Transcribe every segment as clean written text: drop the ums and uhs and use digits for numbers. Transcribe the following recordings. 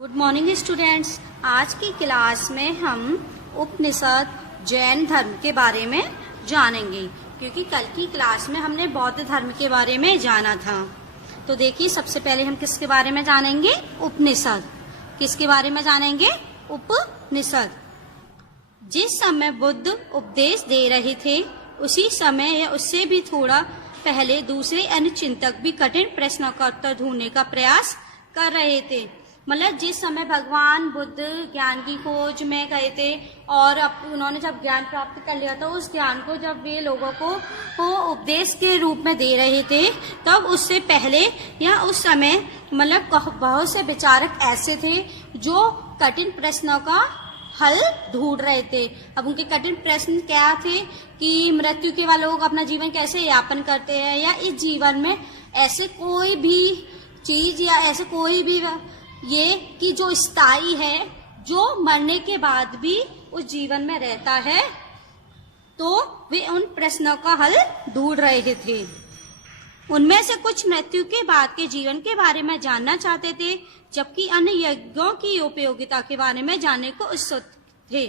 Good morning students. आज की class में हम उपनिषद जैन धर्म के बारे में जानेंगे, क्योंकि कल की क्लास में हमने बौद्ध धर्म के बारे में जाना था। तो देखिए, सबसे पहले हम किसके बारे में जानेंगे? उपनिषद। किसके बारे में जानेंगे? उपनिषद। जिस समय बुद्ध उपदेश दे रहे थे, उसी समय या उससे भी थोड़ा पहले दूसरे अन्य चिंतक भी कठिन प्रश्नों का उत्तर ढूंढने का प्रयास कर रहे थे। मतलब जिस समय भगवान बुद्ध ज्ञान की खोज में गए थे और अब उन्होंने जब ज्ञान प्राप्त कर लिया था, उस ज्ञान को जब वे लोगों को उपदेश के रूप में दे रहे थे, तब उससे पहले या उस समय मतलब बहुत से विचारक ऐसे थे जो कठिन प्रश्नों का हल ढूंढ रहे थे। अब उनके कठिन प्रश्न क्या थे कि मृत्यु के बाद लोग अपना जीवन कैसे यापन करते हैं, या इस जीवन में ऐसे कोई भी चीज या ऐसे कोई भी ये कि जो स्थायी है, जो मरने के बाद भी उस जीवन में रहता है। तो वे उन प्रश्नों का हल ढूंढ रहे थे। उनमें से कुछ मृत्यु के बाद के जीवन के बारे में जानना चाहते थे, जबकि अन्य यज्ञों की उपयोगिता के बारे में जानने को उत्सुक थे।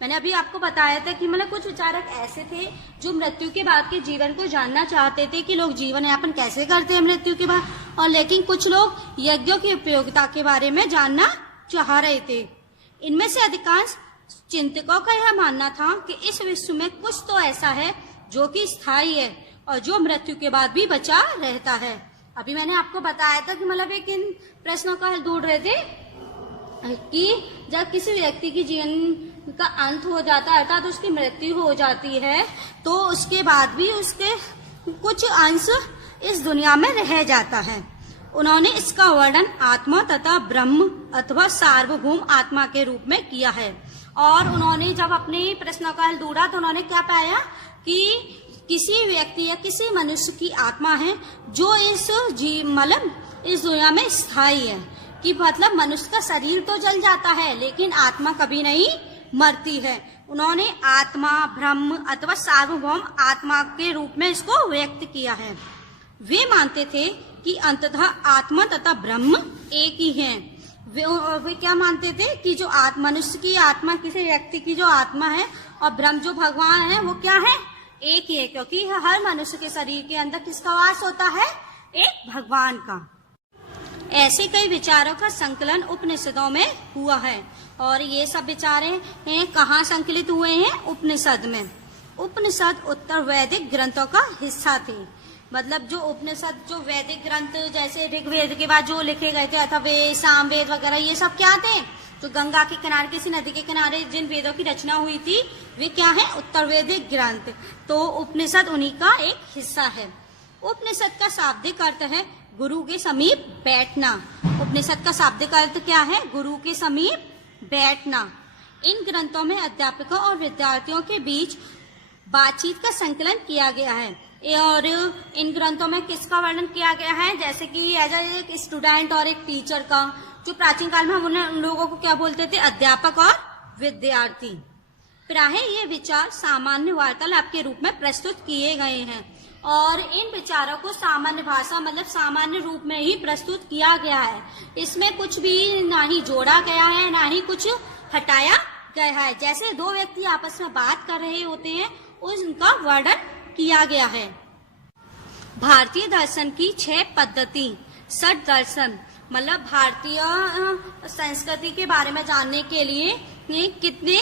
मैंने अभी आपको बताया था कि मतलब कुछ विचारक ऐसे थे जो मृत्यु के बाद के जीवन को जानना चाहते थे कि लोग जीवन यापन कैसे करते हैं मृत्यु के बाद, और लेकिन कुछ लोग यज्ञों की उपयोगिता के बारे में जानना चाह रहे थे। इनमें से अधिकांश चिंतकों का यह मानना था कि इस विश्व में कुछ तो ऐसा है जो कि स्थायी है और जो मृत्यु के बाद भी बचा रहता है। अभी मैंने आपको बताया था कि मतलब एक इन प्रश्नों का हल ढूंढ रहे थे कि जब किसी व्यक्ति की जीवन का अंत हो जाता है, अर्थात उसकी मृत्यु हो जाती है, तो उसके बाद भी उसके कुछ अंश इस दुनिया में रह जाता है। उन्होंने इसका वर्णन आत्मा तथा ब्रह्म अथवा सार्वभौम आत्मा के रूप में किया है। और उन्होंने जब अपने प्रश्न का हल ढूंढा तो उन्होंने क्या पाया कि किसी व्यक्ति या किसी मनुष्य की आत्मा है जो इस दुनिया में स्थायी है, कि मतलब मनुष्य का शरीर तो जल जाता है लेकिन आत्मा कभी नहीं मरती है। उन्होंने आत्मा, ब्रह्म अथवा सार्वभौम आत्मा के रूप में इसको व्यक्त किया है। वे मानते थे कि अंततः आत्मा तथा ब्रह्म एक ही हैं। वे क्या मानते थे कि जो मनुष्य की आत्मा, किसी व्यक्ति की जो आत्मा है, और ब्रह्म जो भगवान है, वो क्या है? एक ही है, क्योंकि हर मनुष्य के शरीर के अंदर किसका वास होता है? एक भगवान का। ऐसे कई विचारों का संकलन उपनिषदों में हुआ है, और ये सब विचारे हैं कहाँ संकलित हुए हैं? उपनिषद में। उपनिषद उत्तर वैदिक ग्रंथों का हिस्सा थे। मतलब जो उपनिषद, जो वैदिक ग्रंथ जैसे ऋग्वेद के बाद जो लिखे गए थे, अथर्ववेद, सामवेद वगैरह, ये सब क्या थे? जो गंगा के किनारे, किसी नदी के किनारे जिन वेदों की रचना हुई थी, वे क्या है? उत्तर वैदिक ग्रंथ। तो उपनिषद उन्हीं का एक हिस्सा है। उपनिषद का शाब्दिक अर्थ है गुरु के समीप बैठना। उपनिषद का शाब्दिक अर्थ क्या है? गुरु के समीप बैठना। इन ग्रंथों में अध्यापकों और विद्यार्थियों के बीच बातचीत का संकलन किया गया है, और इन ग्रंथों में किसका वर्णन किया गया है? जैसे कि एज ए स्टूडेंट और एक टीचर का। जो प्राचीन काल में हम उन लोगों को क्या बोलते थे? अध्यापक और विद्यार्थी। प्राय ये विचार सामान्य वार्तालाप के रूप में प्रस्तुत किए गए हैं, और इन विचारों को सामान्य भाषा मतलब सामान्य रूप में ही प्रस्तुत किया गया है। इसमें कुछ भी ना ही जोड़ा गया है, ना ही कुछ हटाया गया है। जैसे दो व्यक्ति आपस में बात कर रहे होते हैं, उनका वर्णन किया गया है। भारतीय दर्शन की 6 पद्धति। षट दर्शन मतलब भारतीय संस्कृति के बारे में जानने के लिए कितने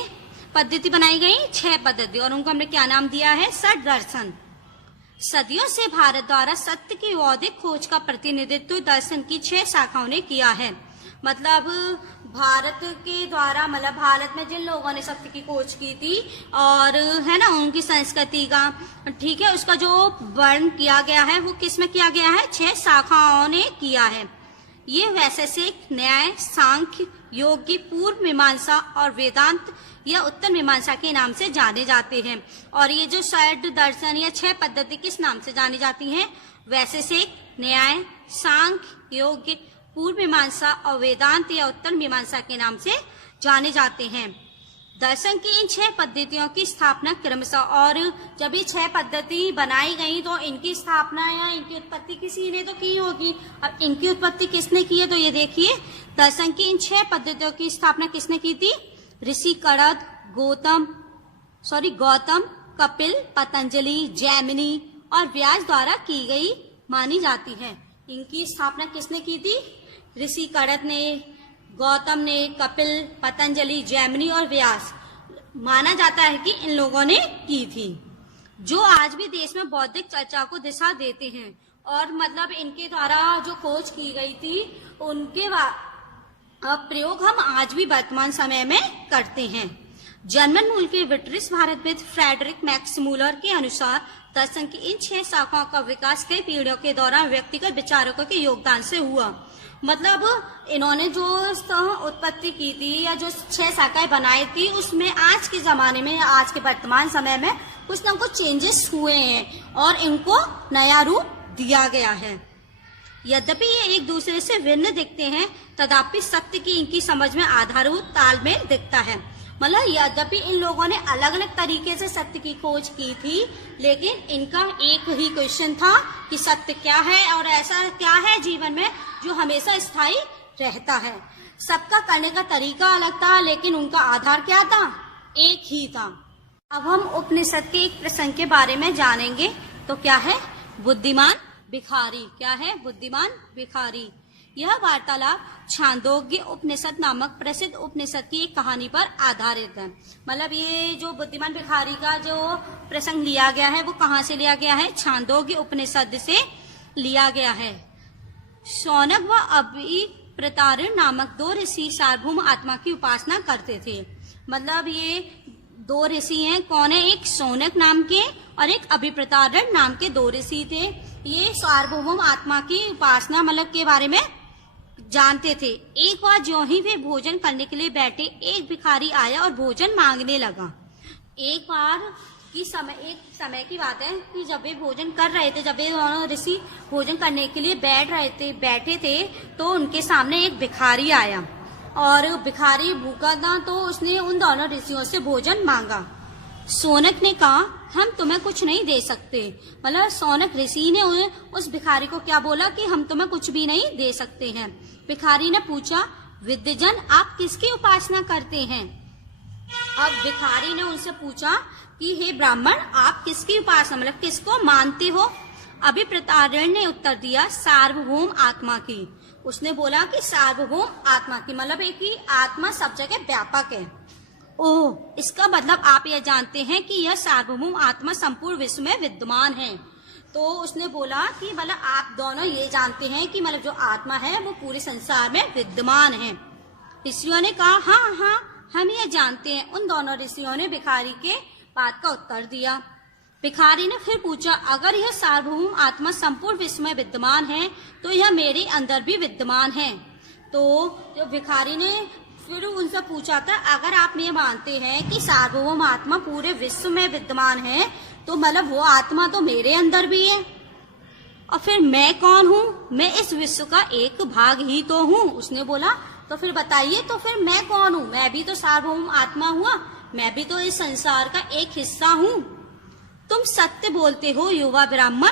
पद्धति बनाई गई? 6 पद्धति, और उनको हमने क्या नाम दिया है? षट दर्शन। सदियों से भारत द्वारा सत्य की बौद्धिक खोज का प्रतिनिधित्व दर्शन की 6 शाखाओं ने किया है। मतलब भारत के द्वारा, मतलब भारत में जिन लोगों ने सत्य की खोज की थी, और है ना, उनकी संस्कृति का, ठीक है, उसका जो वर्णन किया गया है वो किस में किया गया है? 6 शाखाओं ने किया है। ये वैशेषिक, न्याय, सांख्य, योग की पूर्व मीमांसा और वेदांत या उत्तर मीमांसा के नाम से जाने जाते हैं। और ये जो षट दर्शन या 6 पद्धति किस नाम से जानी जाती हैं? वैशेषिक, न्याय, सांख्य, योग, पूर्व मीमांसा और वेदांत या उत्तर मीमांसा के नाम से जाने जाते हैं। दर्शन की इन 6 पद्धतियों की स्थापना क्रमशः, और जब ये 6 पद्धति बनाई गई तो इनकी स्थापना या इनकी उत्पत्ति किसी ने तो की होगी। अब इनकी उत्पत्ति किसने की है, तो ये देखिए, दर्शन की इन 6 पद्धतियों की स्थापना किसने की थी? ऋषि कणद, गौतम, कपिल, पतंजलि, जैमिनी और व्यास द्वारा की गई मानी जाती है। इनकी स्थापना किसने की थी? ऋषि कणद ने, गौतम ने, कपिल, पतंजलि, जैमिनी और व्यास माना जाता है कि इन लोगों ने की थी, जो आज भी देश में बौद्धिक चर्चा को दिशा देते हैं। और मतलब इनके द्वारा जो खोज की गई थी उनके प्रयोग हम आज भी वर्तमान समय में करते हैं। जर्मन मूल के ब्रिटिश भारतविद फ्रेडरिक मैक्स मूलर के अनुसार दर्शन की इन 6 शाखाओं का विकास कई पीढ़ियों के दौरान व्यक्तिगत विचारकों के योगदान से हुआ। मतलब इन्होंने जो उत्पत्ति की थी या जो 6 शाखाएं बनाई थी, उसमें आज के जमाने में, आज के वर्तमान समय में कुछ न कुछ चेंजेस हुए हैं और इनको नया रूप दिया गया है। यद्यपि ये एक दूसरे से भिन्न दिखते हैं, तथापि सत्य की इनकी समझ में आधारभूत तालमेल दिखता है। मतलब यद्यपि इन लोगों ने अलग अलग तरीके से सत्य की खोज की थी, लेकिन इनका एक ही क्वेश्चन था कि सत्य क्या है और ऐसा क्या है जीवन में जो हमेशा स्थायी रहता है। सबका करने का तरीका अलग था, लेकिन उनका आधार क्या था? एक ही था। अब हम उपनिषद के एक प्रसंग के बारे में जानेंगे। तो क्या है? बुद्धिमान भिखारी। क्या है? बुद्धिमान भिखारी। यह वार्तालाप छांदोग्य उपनिषद नामक प्रसिद्ध उपनिषद की एक कहानी पर आधारित है। मतलब ये जो बुद्धिमान भिखारी का जो प्रसंग लिया गया है वो कहाँ से लिया गया है? छांदोग्य उपनिषद से लिया गया है। शौनक व अभिप्रतारण नामक 2 ऋषि सार्वभौम आत्मा की उपासना करते थे। मतलब ये 2 ऋषि हैं। कौन है? एक शौनक नाम के और एक अभिप्रतारण नाम के 2 ऋषि थे। ये सार्वभौम आत्मा की उपासना मतलब के बारे में जानते थे। एक बार जो ही वे भोजन करने के लिए बैठे, एक भिखारी आया और भोजन मांगने लगा। एक समय की बात है कि जब वे भोजन कर रहे थे, जब वे दोनों ऋषि भोजन करने के लिए बैठे थे, तो उनके सामने एक भिखारी आया और भिखारी भूखा था, तो उसने उन दोनों ऋषियों से भोजन मांगा। शौनक ने कहा, हम तुम्हें कुछ नहीं दे सकते। मतलब शौनक ऋषि ने उस भिखारी को क्या बोला कि हम तुम्हें कुछ भी नहीं दे सकते हैं। भिखारी ने पूछा, विद्यजन आप किसकी उपासना करते हैं? अब भिखारी ने उनसे पूछा कि हे ब्राह्मण, आप किसकी उपासना मतलब किसको मानते हो? अभिप्रतारण ने उत्तर दिया, सार्वभौम आत्मा की। उसने बोला कि सार्वभौम आत्मा की, मतलब एक ही आत्मा सब जगह व्यापक है। ओह, इसका मतलब आप यह जानते हैं कि यह सार्वभौम आत्मा संपूर्ण विश्व में विद्यमान है। तो उसने बोला कि मतलब आप दोनों ये जानते हैं कि मतलब जो आत्मा है वो पूरे संसार में विद्यमान है। ऋषियों ने कहा, हाँ, हम ये जानते हैं। उन दोनों ऋषियों ने भिखारी के बात का उत्तर दिया। भिखारी ने फिर पूछा, अगर यह सार्वभौम आत्मा संपूर्ण विश्व में विद्यमान है तो यह मेरे अंदर भी विद्यमान है। तो जो भिखारी ने फिर उनसे पूछा था, अगर आप ये मानते हैं कि सार्वभौम आत्मा पूरे विश्व में विद्यमान है तो मतलब वो आत्मा तो मेरे अंदर भी है, और फिर मैं कौन हूँ? मैं इस विश्व का एक भाग ही तो हूँ। उसने बोला, तो फिर बताइए, तो फिर मैं कौन हूँ? मैं भी तो सार्वभौम आत्मा हुआ, मैं भी तो इस संसार का एक हिस्सा हूँ। तुम सत्य बोलते हो युवा ब्राह्मण।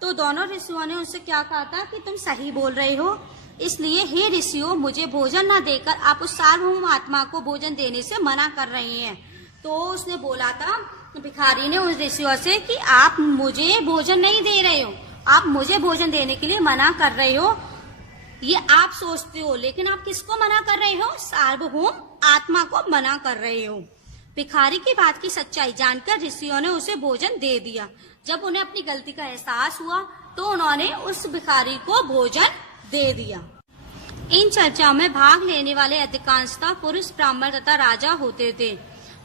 तो दोनों ऋषियों ने उनसे क्या कहा था कि तुम सही बोल रहे हो, इसलिए हे ऋषियों, मुझे भोजन न देकर आप उस सार्वभौम आत्मा को भोजन देने से मना कर रहे हैं। तो उसने बोला था भिखारी ने उस ऋषियों से कि आप मुझे भोजन नहीं दे रहे हो, आप मुझे भोजन देने के लिए मना कर रहे हो, ये आप सोचते हो, लेकिन आप किसको मना कर रहे हो? सार्वभौम आत्मा को मना कर रहे हो। भिखारी की बात की सच्चाई जानकर ऋषियों ने उसे भोजन दे दिया। जब उन्हें अपनी गलती का एहसास हुआ तो उन्होंने उस भिखारी को भोजन दे दिया। इन चर्चाओं में भाग लेने वाले अधिकांशतः पुरुष ब्राह्मण तथा राजा होते थे।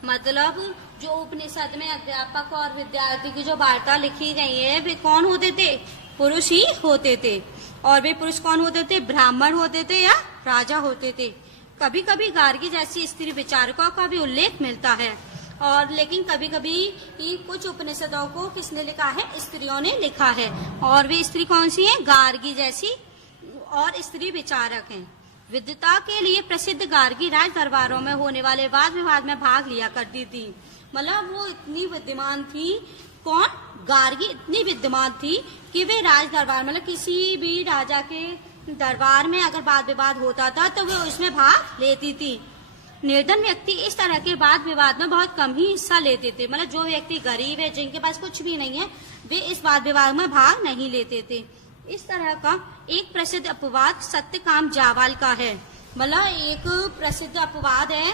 मतलब जो उपनिषद में अध्यापक और विद्यार्थी की जो वार्ता लिखी गई है वे कौन होते थे? पुरुष ही होते थे। और वे पुरुष कौन होते थे? ब्राह्मण होते थे या राजा होते थे। कभी कभी गार्गी जैसी स्त्री विचारकों का भी उल्लेख मिलता है, और लेकिन कभी कभी कुछ उपनिषदों को किसने लिखा है? स्त्रियों ने लिखा है। और वे स्त्री कौन सी है? गार्गी जैसी और स्त्री विचारक हैं। विद्वता के लिए प्रसिद्ध गार्गी राज दरबारों में होने वाले वाद विवाद में भाग लिया करती थी। मतलब वो इतनी विद्यमान थी, कौन? गार्गी इतनी विद्यमान थी कि वे राज दरबार मतलब किसी भी राजा के दरबार में अगर वाद विवाद होता था तो वे उसमें भाग लेती थी। निर्धन व्यक्ति इस तरह के वाद विवाद में बहुत कम ही हिस्सा लेते थे। मतलब जो व्यक्ति गरीब है, जिनके पास कुछ भी नहीं है, वे इस वाद विवाद में भाग नहीं लेते थे। इस तरह का एक प्रसिद्ध अपवाद सत्यकाम जावाल का है। मतलब एक प्रसिद्ध अपवाद है,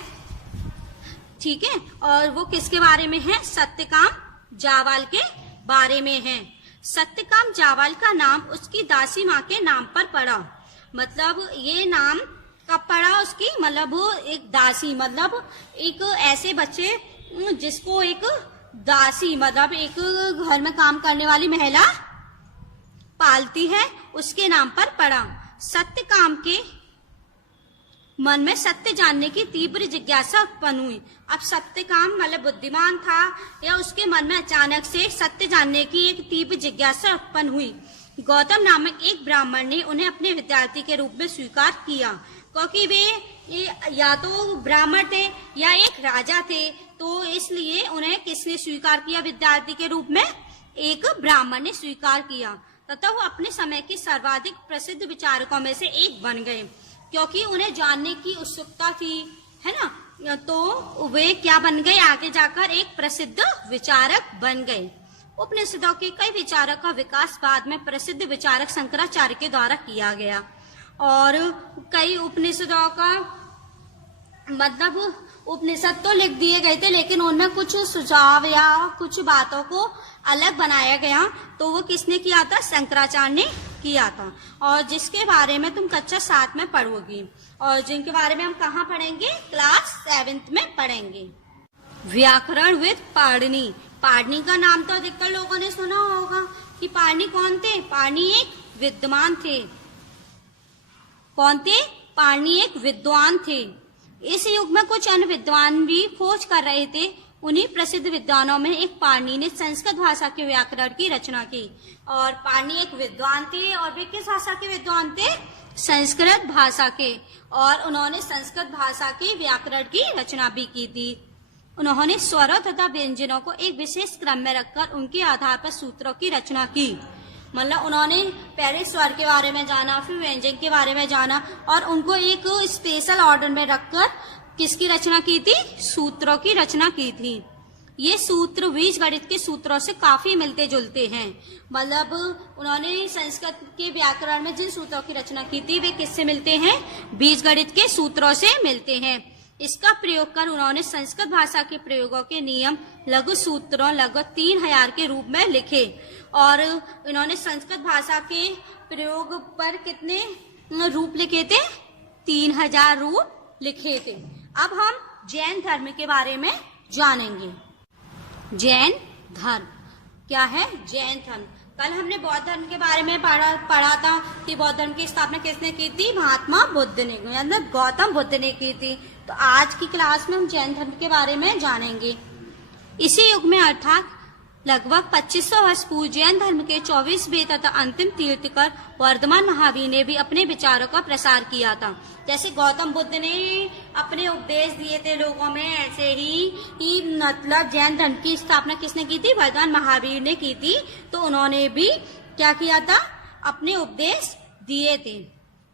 ठीक है, और वो किसके बारे में है? सत्यकाम जावाल के बारे में है। सत्यकाम जावाल का नाम उसकी दासी माँ के नाम पर पड़ा। मतलब ये नाम कब पड़ा उसकी? मतलब वो एक दासी, मतलब एक ऐसे बच्चे जिसको एक दासी मतलब एक घर में काम करने वाली महिला पालती है, उसके नाम पर पड़ा। सत्यकाम के मन में सत्य जानने की तीव्र जिज्ञासा उत्पन्न हुई। अब सत्यकाम मतलब बुद्धिमान था या उसके मन में अचानक से सत्य जानने की एक तीव्र जिज्ञासा उत्पन्न हुई। गौतम नामक एक ब्राह्मण ने उन्हें अपने विद्यार्थी के रूप में स्वीकार किया, क्योंकि वे या तो ब्राह्मण थे या एक राजा थे, तो इसलिए उन्हें किसने स्वीकार किया विद्यार्थी के रूप में? एक ब्राह्मण ने स्वीकार किया, तथा वो अपने समय के सर्वाधिक प्रसिद्ध विचारकों में से एक बन गए, क्योंकि उन्हें जानने की उत्सुकता थी, है ना, तो वे क्या बन गए? आगे जाकर एक प्रसिद्ध विचारक बन गए। उपनिषदों के कई विचारों का विकास बाद में प्रसिद्ध विचारक शंकराचार्य के द्वारा किया गया, और कई उपनिषदों का मतलब उपनिषद तो लिख दिए गए थे, लेकिन उनमें कुछ सुझाव या कुछ बातों को अलग बनाया गया, तो वो किसने किया था? शंकराचार्य ने किया था, और जिसके बारे में तुम कक्षा 7 में पढ़ोगी, और जिनके बारे में हम कहाँ पढ़ेंगे? क्लास 7 में पढ़ेंगे। व्याकरण विद पाणिनि। पाणिनि का नाम तो अधिकतर लोगों ने सुना होगा कि पाणिनि कौन थे? पाणिनि एक विद्वान थे। कौन थे? पाणिनि एक विद्वान थे। इस युग में कुछ अन्य विद्वान भी खोज कर रहे थे। उन्हीं प्रसिद्ध विद्वानों में एक पाणिनि ने संस्कृत भाषा के व्याकरण की रचना की, और पाणिनि एक विद्वान थे, और वे किस भाषा के विद्वान थे? संस्कृत भाषा के, और उन्होंने संस्कृत भाषा के व्याकरण की रचना भी की थी। उन्होंने स्वरों तथा व्यंजनों को एक विशेष क्रम में रखकर उनके आधार पर सूत्रों की रचना की। मतलब उन्होंने पहले स्वर के बारे में जाना, फिर व्यंजन के बारे में जाना, और उनको एक स्पेशल ऑर्डर में रखकर किसकी रचना की थी? सूत्रों की रचना की थी। ये सूत्र बीज गणित के सूत्रों से काफी मिलते जुलते हैं। मतलब उन्होंने संस्कृत के व्याकरण में जिन सूत्रों की रचना की थी वे किससे मिलते हैं? बीज गणित के सूत्रों से मिलते हैं। इसका प्रयोग कर उन्होंने संस्कृत भाषा के प्रयोगों के नियम लघु सूत्रों लगभग 3000 के रूप में लिखे, और इन्होंने संस्कृत भाषा के प्रयोग पर कितने रूप लिखे थे? 3000 रूप लिखे थे। अब हम जैन धर्म के बारे में जानेंगे। जैन धर्म क्या है? जैन धर्म। कल हमने बौद्ध धर्म के बारे में पढ़ा था कि बौद्ध धर्म की स्थापना किसने की थी? महात्मा बुद्ध ने, मतलब गौतम बुद्ध ने की थी। तो आज की क्लास में हम जैन धर्म के बारे में जानेंगे। इसी युग में अर्थात लगभग 2500 वर्ष पूर्व जैन धर्म के 24 वें तथा अंतिम तीर्थकर वर्धमान महावीर ने भी अपने विचारों का प्रसार किया था। जैसे गौतम बुद्ध ने अपने उपदेश दिए थे लोगों में, ऐसे ही मतलब जैन धर्म की स्थापना किसने की थी? वर्धमान महावीर ने की थी। तो उन्होंने भी क्या किया था? अपने उपदेश दिए थे।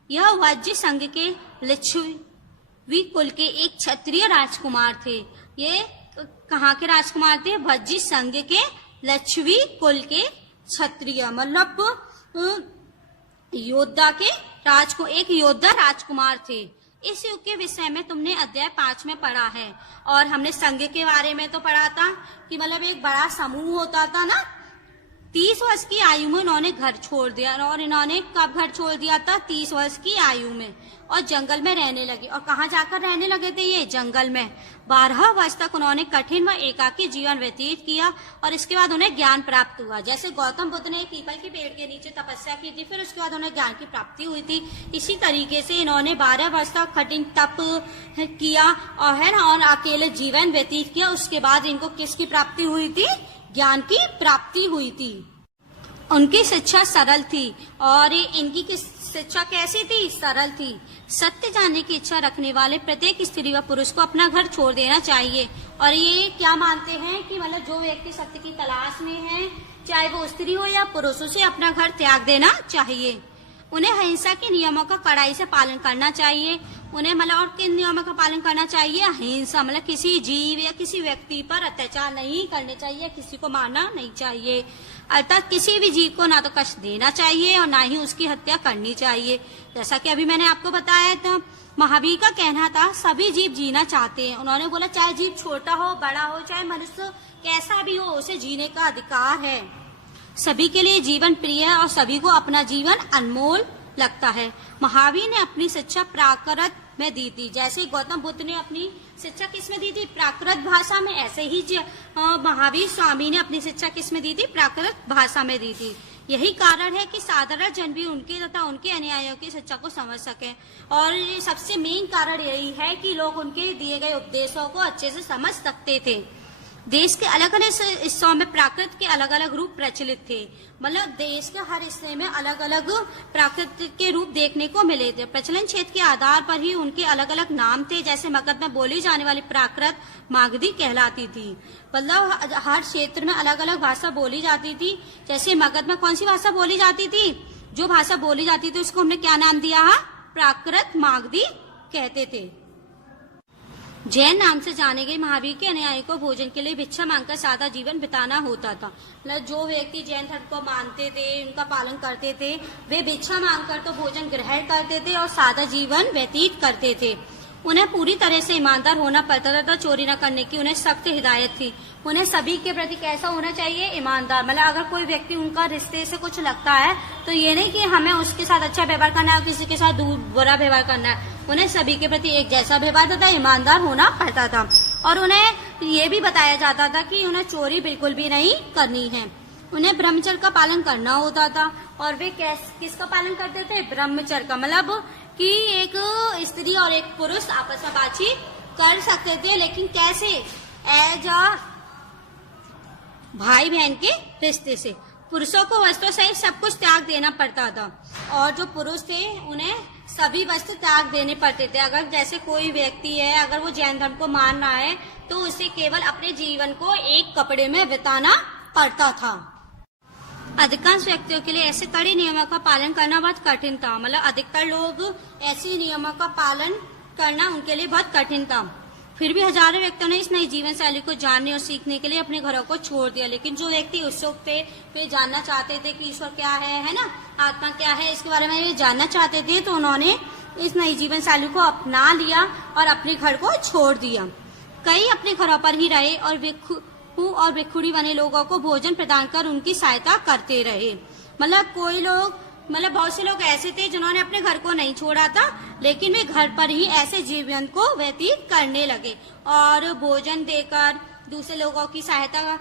यह वज्र संघ के लिच्छवी कुल के एक क्षत्रिय राजकुमार थे। ये कहाँ के राजकुमार थे? वज्र संघ के लिच्छवी कुल के क्षत्रिय, मतलब योद्धा के एक योद्धा राजकुमार थे। इस युग के विषय में तुमने अध्याय 5 में पढ़ा है, और हमने संघ के बारे में तो पढ़ा था कि मतलब एक बड़ा समूह होता था ना। 30 वर्ष की आयु में उन्होंने घर छोड़ दिया, और इन्होंने कब घर छोड़ दिया था? 30 वर्ष की आयु में, और जंगल में रहने लगे। और कहाँ जाकर रहने लगे थे ये? जंगल में। 12 वर्ष तक उन्होंने कठिन व एकाकी जीवन व्यतीत किया, और इसके बाद उन्हें ज्ञान प्राप्त हुआ। जैसे गौतम बुद्ध ने पीपल के पेड़ के नीचे तपस्या की थी, फिर उसके बाद उन्हें ज्ञान की प्राप्ति हुई थी। इसी तरीके से इन्होंने 12 वर्ष तक कठिन तप किया, और है ना, और अकेले जीवन व्यतीत किया। उसके बाद इनको किसकी प्राप्ति हुई थी? ज्ञान की प्राप्ति हुई थी। उनकी शिक्षा सरल थी, और इनकी शिक्षा कैसी थी? सरल थी। सत्य जानने की इच्छा रखने वाले प्रत्येक स्त्री व पुरुष को अपना घर छोड़ देना चाहिए। और ये क्या मानते हैं कि मतलब जो व्यक्ति सत्य की तलाश में है, चाहे वो स्त्री हो या पुरुष, उसे अपना घर त्याग देना चाहिए। उन्हें अहिंसा के नियमों का कड़ाई से पालन करना चाहिए। उन्हें मतलब और किन नियमों का पालन करना चाहिए? अहिंसा, मतलब किसी जीव या किसी व्यक्ति पर अत्याचार नहीं करने चाहिए, किसी को मारना नहीं चाहिए। अर्थात किसी भी जीव को ना तो कष्ट देना चाहिए और ना ही उसकी हत्या करनी चाहिए। जैसा कि अभी मैंने आपको बताया था, महावीर का कहना था सभी जीव जीना चाहते हैं। उन्होंने बोला चाहे जीव छोटा हो, बड़ा हो, चाहे मनुष्य कैसा भी हो, उसे जीने का अधिकार है। सभी के लिए जीवन प्रिय है और सभी को अपना जीवन अनमोल लगता है। महावीर ने अपनी शिक्षा प्राकृत में दी थी। जैसे गौतम बुद्ध ने अपनी शिक्षा किस में दी थी? प्राकृत भाषा में। ऐसे ही महावीर स्वामी ने अपनी शिक्षा किस में दी थी? प्राकृत भाषा में दी थी। यही कारण है कि साधारण जन भी उनके तथा उनके अनुयायियों की शिक्षा को समझ सके। और ये सबसे मेन कारण यही है कि लोग उनके दिए गए उपदेशों को अच्छे से समझ सकते थे। देश के अलग अलग हिस्सों में प्राकृत के अलग अलग रूप प्रचलित थे। मतलब देश के हर हिस्से में अलग अलग प्राकृत के रूप देखने को मिले थे। प्रचलन क्षेत्र के आधार पर ही उनके अलग अलग नाम थे। जैसे मगध में बोली जाने वाली प्राकृत मागधी कहलाती थी। मतलब हर क्षेत्र में अलग अलग भाषा बोली जाती थी। जैसे मगध में कौन सी भाषा बोली जाती थी? जो भाषा बोली जाती थी उसको हमने क्या नाम दिया? प्राकृत मागधी कहते थे। जैन नाम से जाने गए महावीर के अनुयायी को भोजन के लिए भिक्षा मांगकर सादा जीवन बिताना होता था। मतलब जो व्यक्ति जैन धर्म को मानते थे, उनका पालन करते थे, वे भिक्षा मांगकर तो भोजन ग्रहण करते थे और सादा जीवन व्यतीत करते थे। उन्हें पूरी तरह से ईमानदार होना पड़ता था। चोरी न करने की उन्हें सख्त हिदायत थी। उन्हें सभी के प्रति कैसा होना चाहिए? ईमानदार। मतलब अगर कोई व्यक्ति उनका रिश्ते से कुछ लगता है तो ये नहीं कि हमें उसके साथ अच्छा व्यवहार करना है, किसी के साथ बुरा व्यवहार करना है। उन्हें सभी के प्रति एक जैसा व्यवहार तथा ईमानदार होना पड़ता था। और उन्हें ये भी बताया जाता था कि उन्हें चोरी बिल्कुल भी नहीं करनी है। उन्हें ब्रह्मचर्य का पालन करना होता था। और वे किसका पालन करते थे? ब्रह्मचर्य का। मतलब कि एक स्त्री और एक पुरुष आपस में बातचीत कर सकते थे, लेकिन कैसे? एज भाई बहन के रिश्ते से। पुरुषों को वस्तु सहित सब कुछ त्याग देना पड़ता था और जो पुरुष थे उन्हें सभी वस्तु त्याग देने पड़ते थे। अगर जैसे कोई व्यक्ति है, अगर वो जैन धर्म को मान रहा है तो उसे केवल अपने जीवन को एक कपड़े में बिताना पड़ता था। अधिकांश व्यक्तियों के लिए ऐसे कड़े नियमों का पालन करना बहुत कठिन था। मतलब अधिकतर लोग ऐसे नियमों का पालन करना उनके लिए बहुत कठिन था। फिर भी हजारों व्यक्तियों ने इस नई जीवन शैली को जानने और सीखने के लिए अपने घरों को छोड़ दिया। लेकिन जो व्यक्ति उत्सुक थे, वे जानना चाहते थे कि ईश्वर क्या है ना, आत्मा क्या है, इसके बारे में वे जानना चाहते थे, तो उन्होंने इस नई जीवन शैली को अपना लिया और अपने घर को छोड़ दिया। कई अपने घरों पर ही रहे और भिक्षुड़ी बने लोगों को भोजन प्रदान कर उनकी सहायता करते रहे। मतलब बहुत से लोग ऐसे थे जिन्होंने अपने घर को नहीं छोड़ा था, लेकिन वे घर पर ही ऐसे जीवन को व्यतीत करने लगे और भोजन देकर दूसरे लोगों की सहायता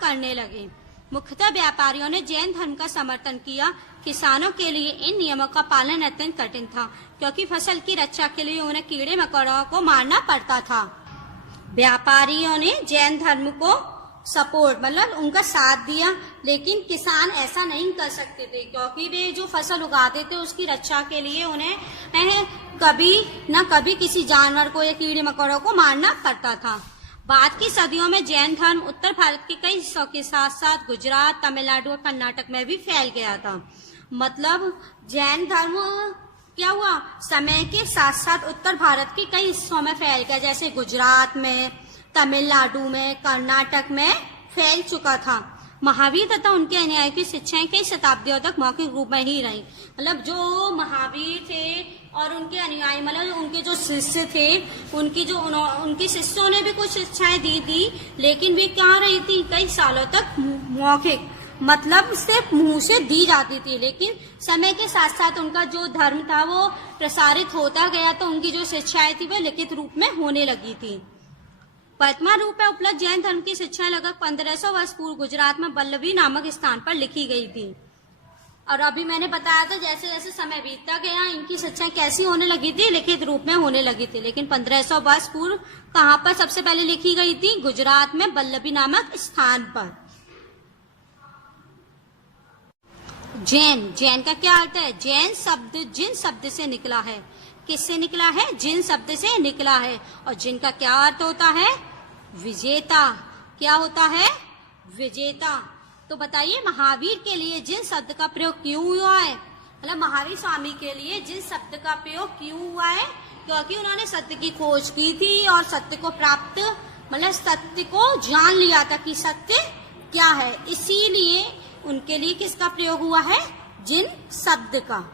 करने लगे। मुख्यतः व्यापारियों ने जैन धर्म का समर्थन किया। किसानों के लिए इन नियमों का पालन अत्यंत कठिन था, क्योंकि फसल की रक्षा के लिए उन्हें कीड़े मकोड़ों को मारना पड़ता था। व्यापारियों ने जैन धर्म को सपोर्ट मतलब उनका साथ दिया, लेकिन किसान ऐसा नहीं कर सकते थे, क्योंकि वे जो फसल उगाते थे उसकी रक्षा के लिए उन्हें कभी न कभी किसी जानवर को या कीड़े मकोड़ों को मारना पड़ता था। बाद की सदियों में जैन धर्म उत्तर भारत के कई हिस्सों के साथ साथ गुजरात, तमिलनाडु और कर्नाटक में भी फैल गया था। मतलब जैन धर्म क्या हुआ, समय के साथ साथ उत्तर भारत के कई हिस्सों में फैल गया। जैसे गुजरात में, तमिलनाडु में, कर्नाटक में फैल चुका था। महावीर तथा उनके अनुयायी की शिक्षाएं कई शताब्दियों तक मौखिक रूप में ही रही। मतलब जो महावीर थे और उनके अनुयायी, मतलब उनके जो शिष्य थे, उनके शिष्यों ने भी कुछ शिक्षाएं दी थी, लेकिन वे क्या रही थी कई सालों तक मौखिक, मतलब सिर्फ मुंह से दी जाती थी। लेकिन समय के साथ साथ उनका जो धर्म था वो प्रसारित होता गया, तो उनकी जो शिक्षाएं थी वह लिखित रूप में होने लगी थी। वर्तमान रूप में उपलब्ध जैन धर्म की शिक्षाएं लगभग 1500 वर्ष पूर्व गुजरात में वल्लभी नामक स्थान पर लिखी गई थी। और अभी मैंने बताया था जैसे जैसे समय बीतता गया इनकी शिक्षाएं कैसी होने लगी थी, लिखित रूप में होने लगी थी। लेकिन 1500 वर्ष पूर्व कहाँ पर सबसे पहले लिखी गई थी? गुजरात में वल्लभी नामक स्थान पर। जैन का क्या अर्थ है? जैन शब्द जिन शब्द से निकला है। किससे निकला है? जिन शब्द से निकला है। और जिन का क्या अर्थ होता है? विजेता। क्या होता है? विजेता। तो बताइए महावीर के लिए जिन शब्द का प्रयोग क्यों हुआ है? मतलब महावीर स्वामी के लिए जिन शब्द का प्रयोग क्यों हुआ है? क्योंकि उन्होंने सत्य की खोज की थी और सत्य को प्राप्त, मतलब सत्य को जान लिया था कि सत्य क्या है, इसीलिए उनके लिए किसका प्रयोग हुआ है? जिन शब्द का।